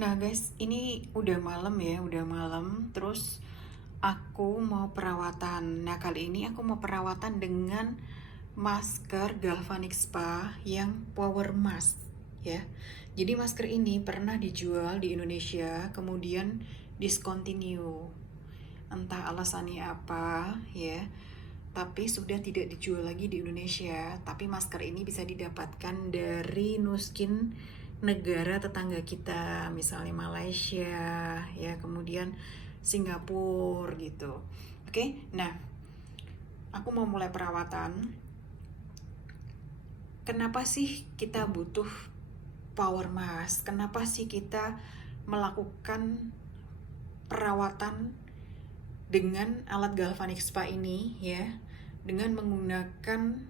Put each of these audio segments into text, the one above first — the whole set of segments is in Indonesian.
Nah guys, ini udah malam ya, udah malam. Terus aku mau perawatan. Nah kali ini aku mau perawatan dengan masker Galvanic Spa yang Power Mask ya. Jadi masker ini pernah dijual di Indonesia, kemudian discontinue. Entah alasannya apa ya. Tapi sudah tidak dijual lagi di Indonesia. Tapi masker ini bisa didapatkan dari Nuskin negara tetangga kita, misalnya Malaysia ya, kemudian Singapura gitu. Oke, nah aku mau mulai perawatan. Kenapa sih kita butuh power mask? Kenapa sih kita melakukan perawatan dengan alat galvanic spa ini ya, dengan menggunakan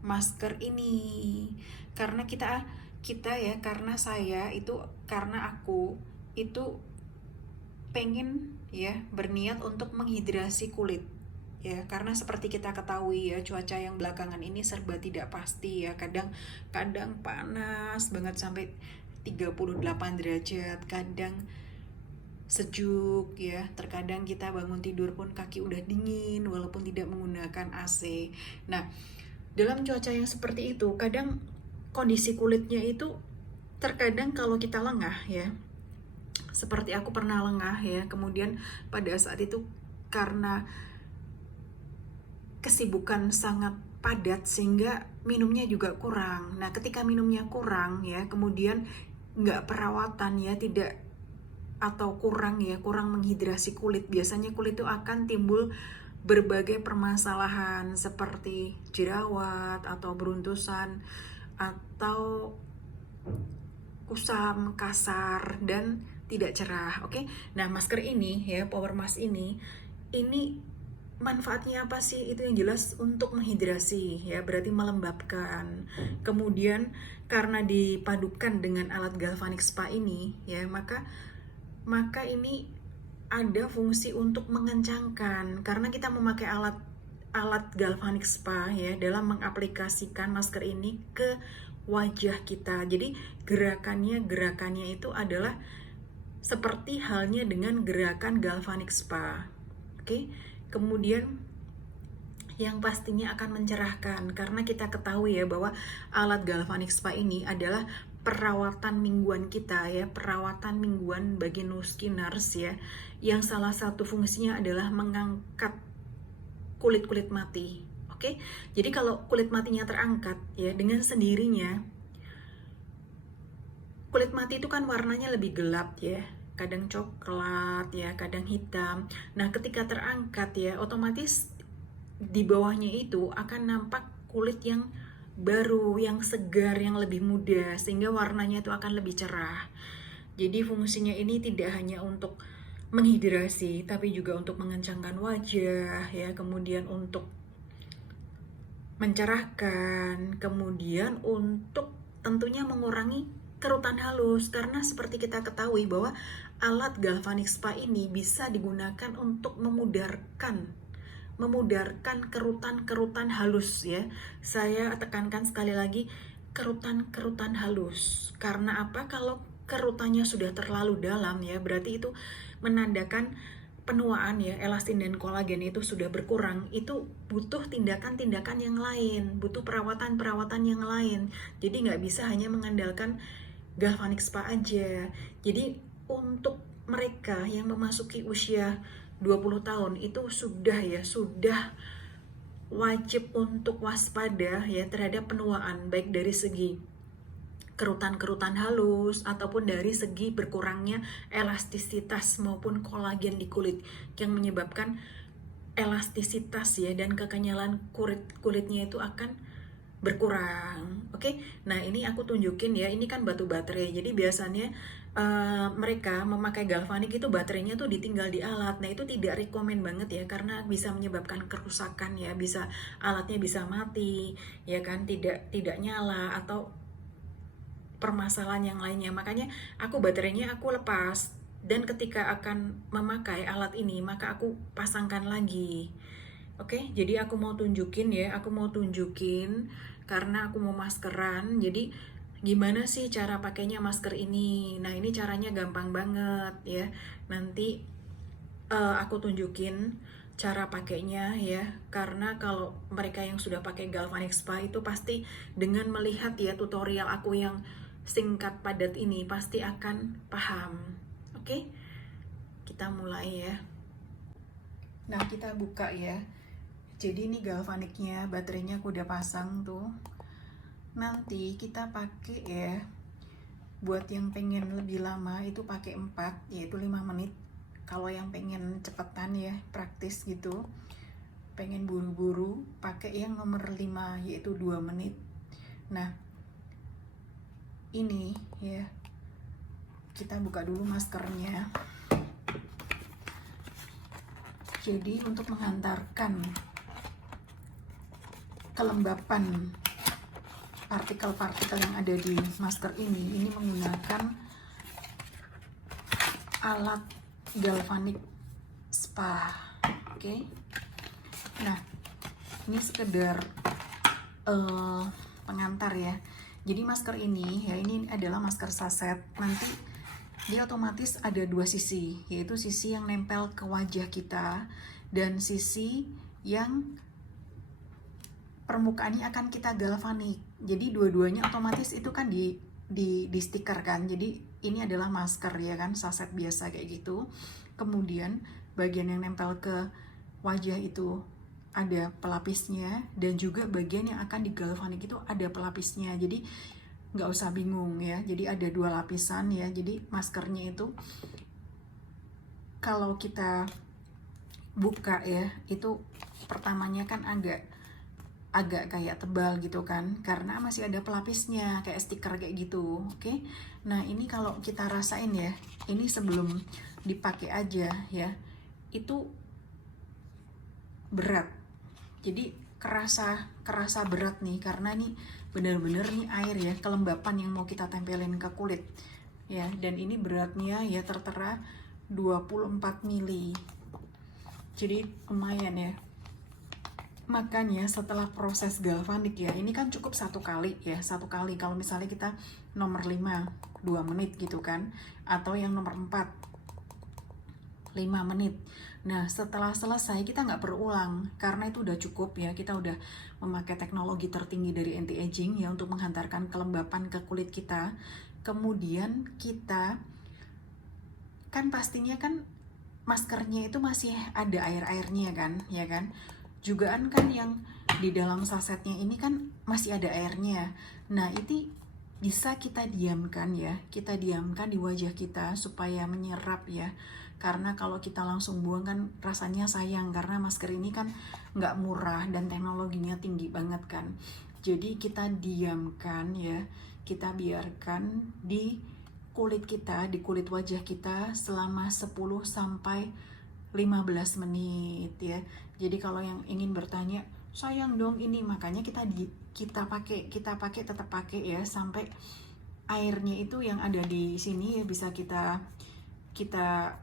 masker ini? Karena karena aku itu pengen ya berniat untuk menghidrasi kulit ya, karena seperti kita ketahui ya, cuaca yang belakangan ini serba tidak pasti ya, kadang panas banget sampai 38 derajat, kadang sejuk ya, terkadang kita bangun tidur pun kaki udah dingin walaupun tidak menggunakan AC. Nah, dalam cuaca yang seperti itu, kadang kondisi kulitnya itu terkadang kalau kita lengah ya, seperti aku pernah lengah ya, kemudian pada saat itu karena kesibukan sangat padat sehingga minumnya juga kurang. Nah ketika minumnya kurang ya, kemudian nggak perawatan ya, tidak, atau kurang menghidrasi kulit, biasanya kulit itu akan timbul berbagai permasalahan seperti jerawat atau beruntusan atau kusam, kasar, dan tidak cerah. Oke, nah masker ini ya, power mask ini manfaatnya apa sih? Itu yang jelas untuk menghidrasi ya, berarti melembabkan. Kemudian karena dipadukan dengan alat galvanic spa ini ya, maka ini ada fungsi untuk mengencangkan, karena kita memakai alat galvanic spa ya dalam mengaplikasikan masker ini ke wajah kita. Jadi gerakannya itu adalah seperti halnya dengan gerakan galvanic spa. Oke. Kemudian yang pastinya akan mencerahkan, karena kita ketahui ya bahwa alat galvanic spa ini adalah perawatan mingguan kita ya, perawatan mingguan bagi nuskiners ya, yang salah satu fungsinya adalah mengangkat kulit-kulit mati. Oke, jadi kalau kulit matinya terangkat ya, dengan sendirinya kulit mati itu kan warnanya lebih gelap ya, kadang coklat ya, kadang hitam. Nah ketika terangkat ya, otomatis di bawahnya itu akan nampak kulit yang baru, yang segar, yang lebih muda, sehingga warnanya itu akan lebih cerah. Jadi fungsinya ini tidak hanya untuk menghidrasi, tapi juga untuk mengencangkan wajah ya, kemudian untuk mencerahkan, kemudian untuk tentunya mengurangi kerutan halus, karena seperti kita ketahui bahwa alat galvanic spa ini bisa digunakan untuk memudarkan kerutan-kerutan halus ya. Saya tekankan sekali lagi, kerutan-kerutan halus. Karena apa? Kalau kerutannya sudah terlalu dalam ya, berarti itu menandakan penuaan ya, elastin dan kolagen itu sudah berkurang. Itu butuh tindakan-tindakan yang lain, butuh perawatan-perawatan yang lain. Jadi nggak bisa hanya mengandalkan galvanic spa aja. Jadi untuk mereka yang memasuki usia 20 tahun itu sudah wajib untuk waspada ya terhadap penuaan, baik dari segi kerutan-kerutan halus ataupun dari segi berkurangnya elastisitas maupun kolagen di kulit yang menyebabkan elastisitas ya dan kekenyalan kulitnya itu akan berkurang. Oke, nah ini aku tunjukin ya, ini kan batu baterai. Jadi biasanya mereka memakai galvanik itu baterainya tuh ditinggal di alat. Nah itu tidak rekomen banget ya, karena bisa menyebabkan kerusakan ya, bisa alatnya bisa mati ya kan, tidak nyala atau permasalahan yang lainnya. Makanya baterainya aku lepas, dan ketika akan memakai alat ini maka aku pasangkan lagi. Oke, jadi aku mau tunjukin karena aku mau maskeran. Jadi Gimana sih cara pakainya masker ini? Nah, ini caranya gampang banget ya. Nanti aku tunjukin cara pakainya ya, karena kalau mereka yang sudah pakai Galvanic Spa itu pasti dengan melihat ya tutorial aku yang singkat padat ini pasti akan paham. Oke, kita mulai ya. Nah, kita buka ya. Jadi ini galvanicnya, baterainya aku udah pasang tuh. Nanti kita pakai ya, buat yang pengen lebih lama itu pakai 4, yaitu 5 menit. Kalau yang pengen cepetan ya, praktis gitu, pengen buru-buru, pakai yang nomor 5, yaitu 2 menit. Nah, ini ya, kita buka dulu maskernya. Jadi untuk menghantarkan kelembapan partikel-partikel yang ada di masker ini menggunakan alat Galvanic Spa. Oke. Nah, ini sekedar pengantar ya. Jadi masker ini ya, ini adalah masker saset. Nanti dia otomatis ada 2 sisi, yaitu sisi yang nempel ke wajah kita dan sisi yang permukaannya akan kita galvanik. Jadi dua-duanya otomatis itu kan di stiker kan. Jadi ini adalah masker ya kan, saset biasa kayak gitu. Kemudian bagian yang nempel ke wajah itu ada pelapisnya, dan juga bagian yang akan digalvanik itu ada pelapisnya. Jadi nggak usah bingung ya. Jadi ada 2 lapisan ya. Jadi maskernya itu kalau kita buka ya, itu pertamanya kan agak kayak tebal gitu kan, karena masih ada pelapisnya kayak stiker kayak gitu. Oke. Nah, ini kalau kita rasain ya, ini sebelum dipakai aja ya, itu berat. Jadi kerasa berat nih, karena nih bener-bener nih air ya, kelembapan yang mau kita tempelin ke kulit ya. Dan ini beratnya ya tertera 24 mili. Jadi lumayan ya. Makanya setelah proses galvanik ya, ini kan cukup 1 kali ya, 1 kali. Kalau misalnya kita nomor 5, 2 menit gitu kan, atau yang nomor 4, 5 menit. Nah, setelah selesai kita nggak berulang, karena itu udah cukup ya. Kita udah memakai teknologi tertinggi dari anti-aging ya untuk menghantarkan kelembapan ke kulit kita. Kemudian kita kan pastinya kan maskernya itu masih ada air-airnya kan, ya kan? Jugaan kan yang di dalam sasetnya ini kan masih ada airnya. Nah, itu bisa kita diamkan ya, kita diamkan di wajah kita supaya menyerap ya. Karena kalau kita langsung buang kan rasanya sayang, karena masker ini kan nggak murah dan teknologinya tinggi banget kan. Jadi kita diamkan ya, kita biarkan di kulit kita, di kulit wajah kita selama 10 sampai 15 menit ya. Jadi kalau yang ingin bertanya, sayang dong ini, makanya kita tetap pakai ya sampai airnya itu yang ada di sini ya bisa kita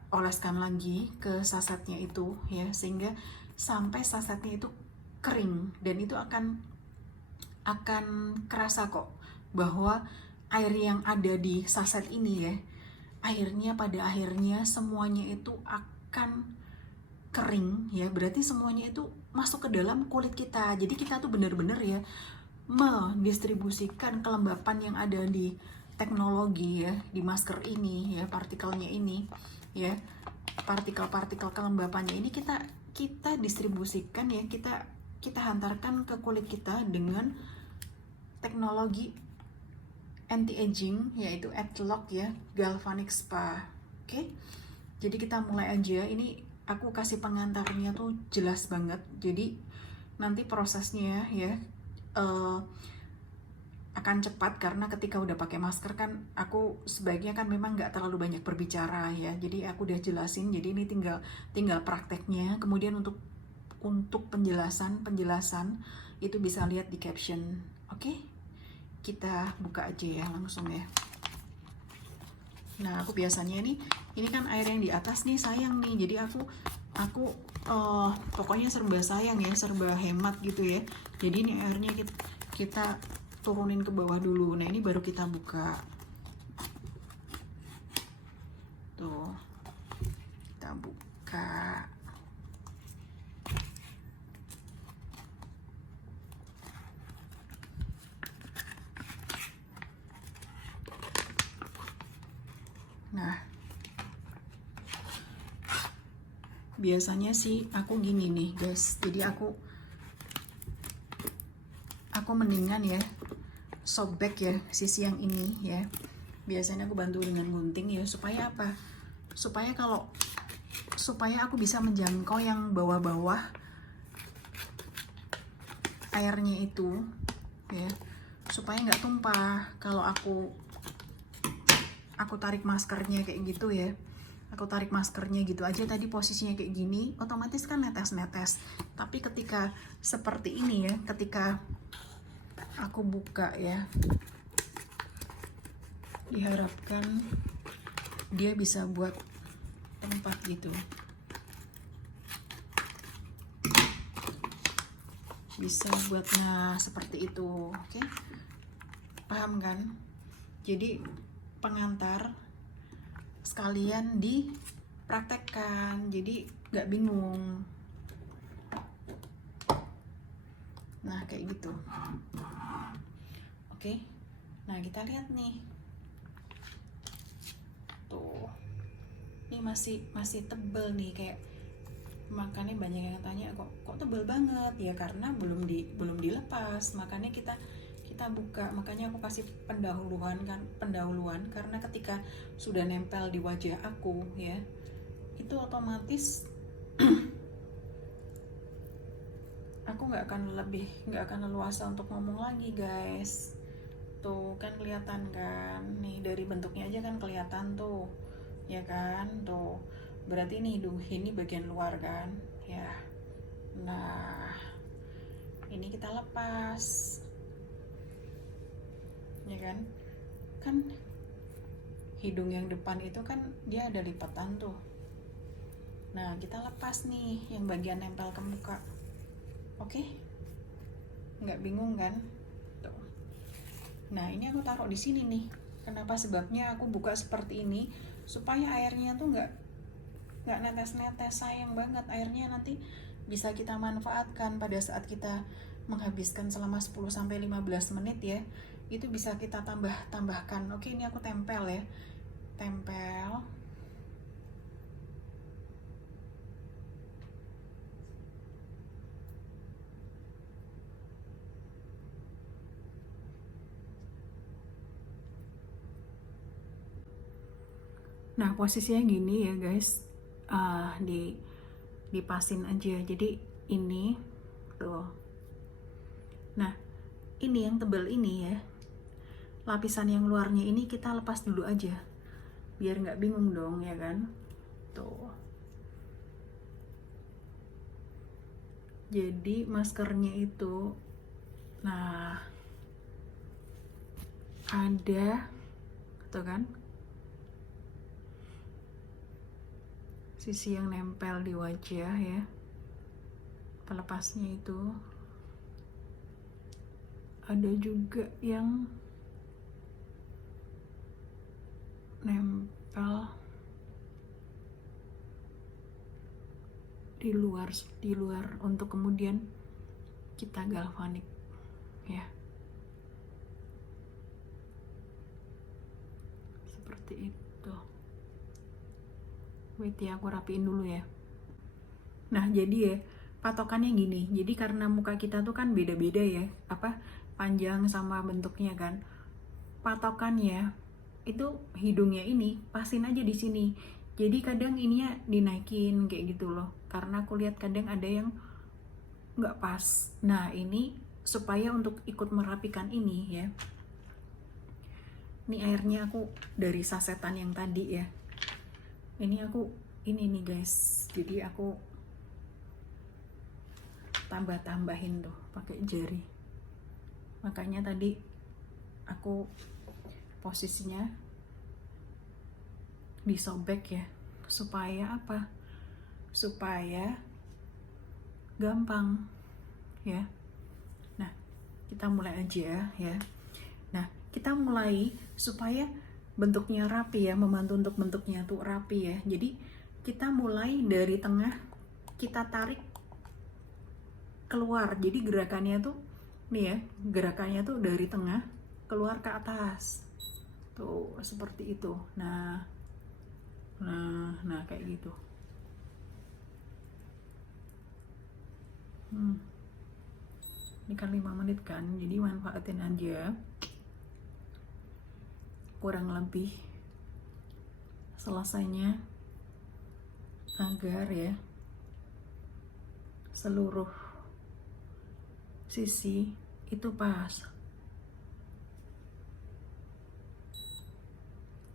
oleskan lagi ke sasetnya itu ya, sehingga sampai sasetnya itu kering. Dan itu akan kerasa kok bahwa air yang ada di saset ini ya, airnya pada akhirnya semuanya itu akan kering ya, berarti semuanya itu masuk ke dalam kulit kita. Jadi kita tuh bener-bener ya mendistribusikan kelembapan yang ada di teknologi ya, di masker ini ya, partikelnya ini ya, partikel-partikel kelembapannya ini kita distribusikan ya, kita hantarkan ke kulit kita dengan teknologi anti-aging, yaitu AdLock ya, Galvanic Spa. Oke. Jadi kita mulai aja. Ini aku kasih pengantarnya tuh jelas banget. Jadi nanti prosesnya ya akan cepat, karena ketika udah pakai masker kan aku sebaiknya kan memang nggak terlalu banyak berbicara ya. Jadi aku udah jelasin. Jadi ini tinggal prakteknya. Kemudian untuk penjelasan itu bisa lihat di caption. Oke? Kita buka aja ya langsung ya. Nah, aku biasanya ini kan air yang di atas nih sayang nih. Jadi aku pokoknya serba sayang ya, serba hemat gitu ya. Jadi ini airnya kita turunin ke bawah dulu. Nah, ini baru kita buka. Tuh. Kita buka. Nah, biasanya sih aku gini nih guys, jadi aku mendingan ya sobek ya sisi yang ini ya. Biasanya aku bantu dengan gunting ya, supaya apa? Supaya aku bisa menjangkau yang bawah-bawah airnya itu ya, supaya nggak tumpah. Kalau aku tarik maskernya kayak gitu ya, aku tarik maskernya gitu aja tadi posisinya kayak gini, otomatis kan netes-netes. Tapi ketika seperti ini ya, ketika aku buka ya, diharapkan dia bisa buat tempat gitu, bisa buat, nah seperti itu. Oke, paham kan? Jadi pengantar sekalian dipraktekkan, jadi nggak bingung. Nah kayak gitu. Oke, nah kita lihat nih, tuh ini masih tebel nih, kayak makanya banyak yang tanya kok tebel banget ya, karena belum dilepas. Makanya kita buka, makanya aku kasih pendahuluan karena ketika sudah nempel di wajah aku ya, itu otomatis aku nggak akan leluasa untuk ngomong lagi guys. Tuh kan kelihatan kan, nih dari bentuknya aja kan kelihatan tuh ya kan. Tuh berarti ini bagian luar kan ya. Nah ini kita lepas ya kan hidung yang depan itu kan dia ada lipatan tuh. Nah kita lepas nih yang bagian nempel ke muka. Oke, nggak bingung kan? Tuh. Nah ini aku taruh di sini nih. Kenapa? Sebabnya aku buka seperti ini supaya airnya tuh nggak netes-netes. Sayang banget airnya, nanti bisa kita manfaatkan pada saat kita menghabiskan selama 10-15 menit ya. Itu bisa kita tambahkan. Oke, ini aku tempel ya. Tempel. Nah posisinya gini ya guys, dipasin aja. Jadi ini tuh. Nah ini yang tebal ini ya, lapisan yang luarnya ini kita lepas dulu aja biar nggak bingung dong ya kan. Tuh, jadi maskernya itu, nah ada tuh kan sisi yang nempel di wajah ya, pelepasnya itu. Ada juga yang nempel di luar untuk kemudian kita galvanik ya, seperti itu. Wait ya, aku rapiin dulu ya. Nah jadi ya patokannya gini, jadi karena muka kita tuh kan beda-beda ya, panjang sama bentuknya kan. Patokannya itu hidungnya ini pasin aja di sini. Jadi kadang ininya dinaikin kayak gitu loh, karena aku lihat kadang ada yang nggak pas. Nah ini supaya untuk ikut merapikan ini ya, ini airnya aku dari sasetan yang tadi ya, ini nih guys, jadi aku tambahin tuh pakai jari. Makanya tadi aku posisinya disobek ya, supaya apa? Supaya gampang ya. Nah kita mulai aja ya. kita mulai supaya bentuknya rapi ya, membantu untuk bentuknya tuh rapi ya. Jadi kita mulai dari tengah, kita tarik keluar. Jadi gerakannya tuh nih ya, gerakannya tuh dari tengah keluar ke atas. Tuh seperti itu. Nah kayak gitu. Ini kan 5 menit kan, jadi manfaatin aja. Kurang lebih selesainya agar ya seluruh sisi itu pas.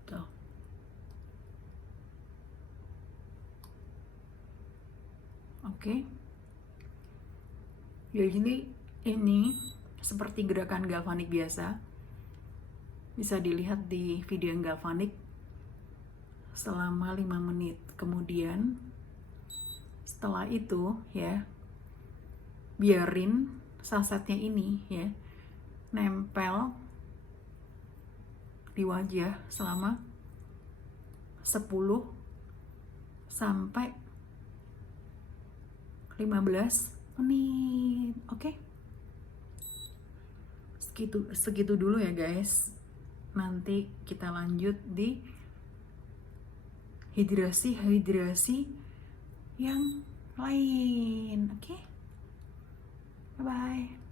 Tuh. Oke. Jadi ini seperti gerakan galvanik biasa. Bisa dilihat di video yang galvanik selama 5 menit. Kemudian setelah itu ya, biarin sasetnya ini ya nempel di wajah selama 10 sampai 15 menit. Oke. Segitu dulu ya guys. Nanti kita lanjut di hidrasi yang lain. Oke. Bye bye.